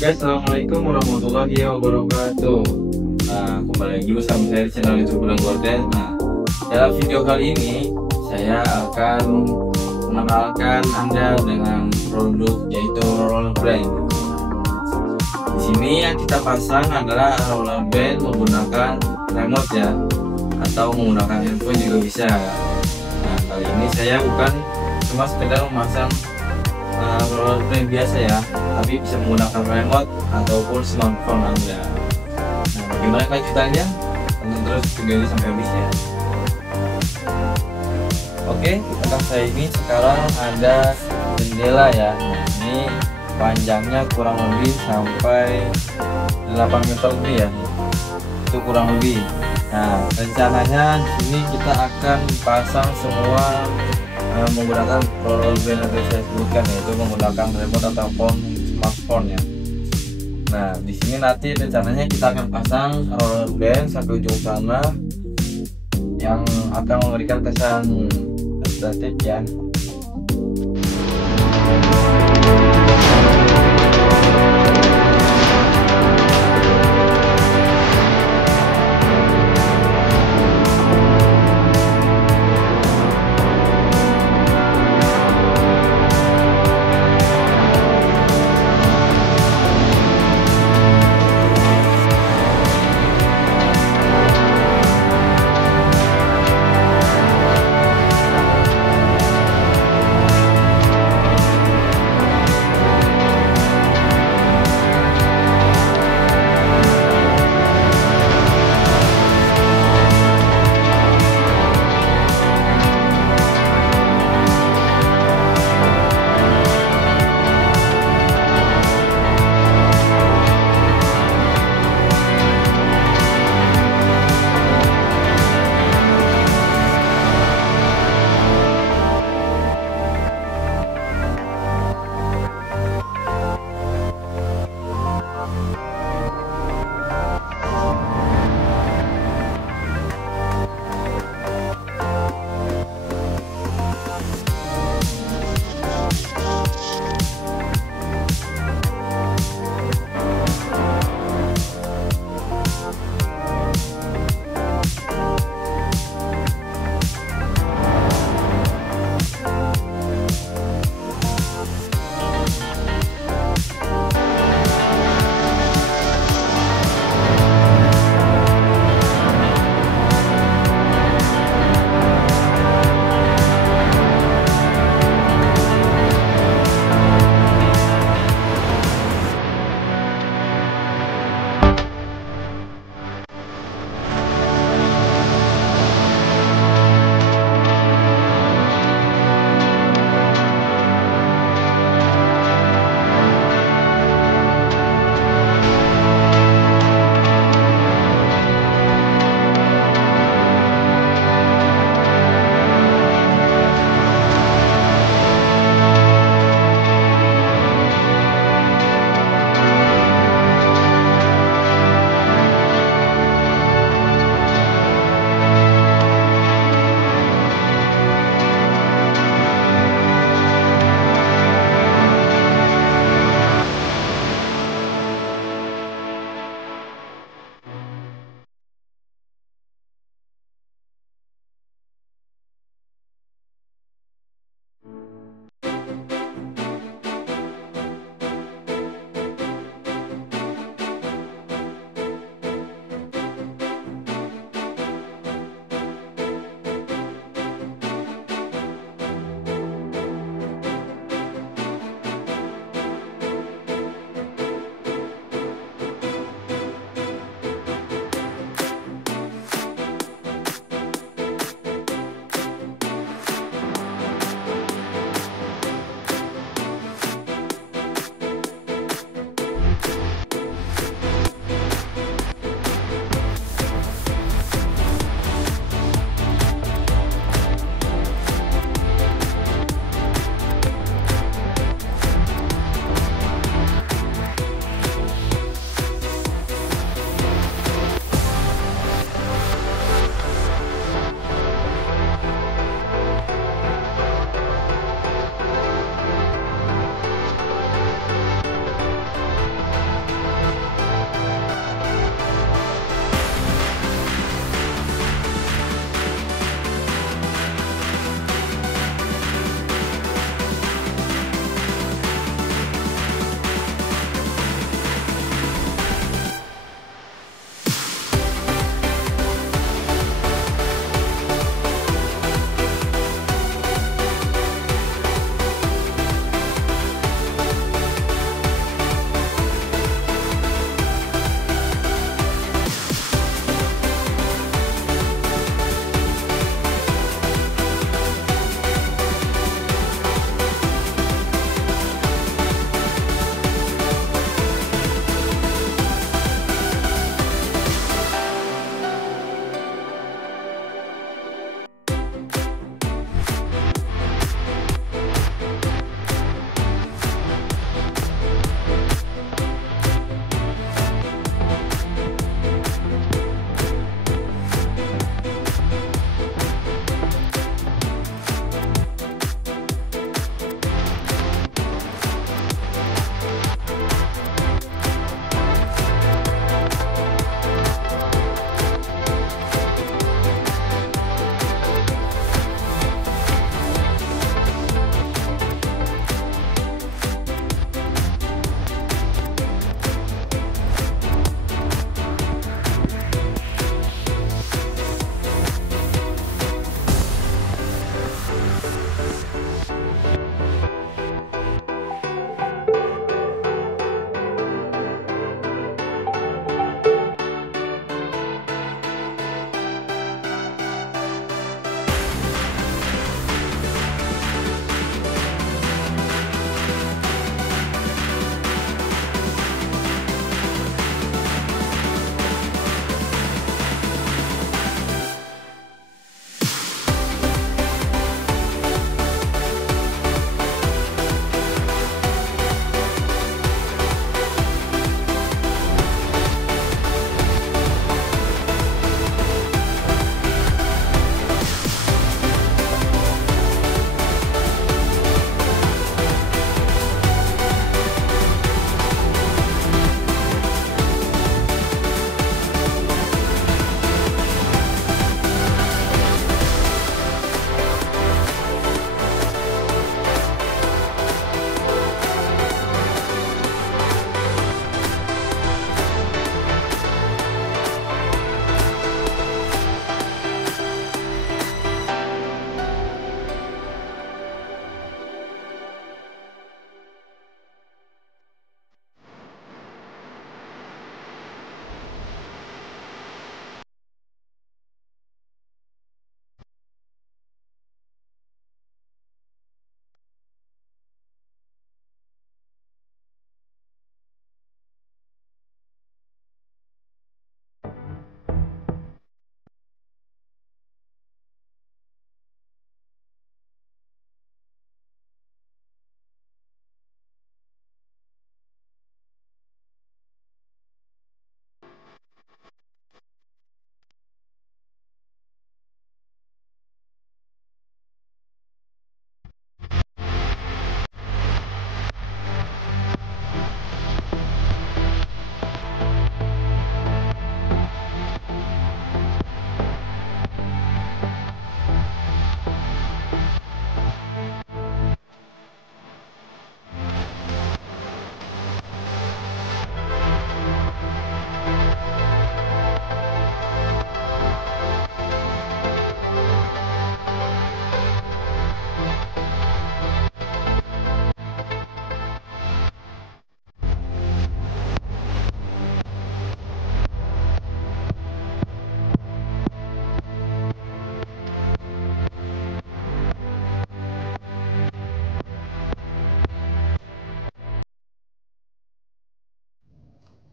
Oke, assalamualaikum warahmatullahi wabarakatuh. Nah, kembali lagi bersama saya di channel YouTube Bulan Gorden. Nah, dalam video kali ini saya akan mengenalkan Anda dengan produk yaitu rollerband. Di sini yang kita pasang adalah rollerband menggunakan remote ya, atau menggunakan handphone juga bisa. Nah, kali ini saya bukan cuma sekedar memasang rollerband biasa ya, tapi bisa menggunakan remote ataupun smartphone Anda. Nah, bagaimana kelanjutannya? Tonton terus video ini sampai habis ya. Oke, di belakang saya ini sekarang ada jendela ya. Nah, ini panjangnya kurang lebih sampai 8 meter lebih ya. Itu kurang lebih. Nah, rencananya di sini kita akan pasang semua menggunakan rollerband yang saya sebutkan, yaitu menggunakan remote ataupun smartphone ya. Nah, di sini nanti rencananya kita akan pasang rollerband sampai ujung sana yang akan memberikan kesan estetik ya.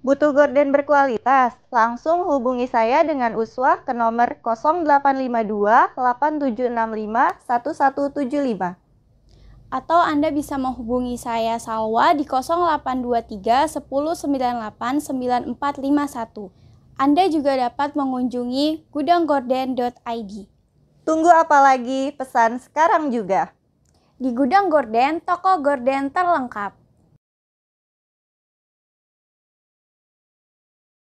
Butuh gorden berkualitas? Langsung hubungi saya dengan Uswah ke nomor 0852 8765 1175. Atau Anda bisa menghubungi saya Salwa di 0823 1098 9451. Anda juga dapat mengunjungi gudanggorden.id. Tunggu apa lagi? Pesan sekarang juga. Di Gudang Gorden, toko gorden terlengkap.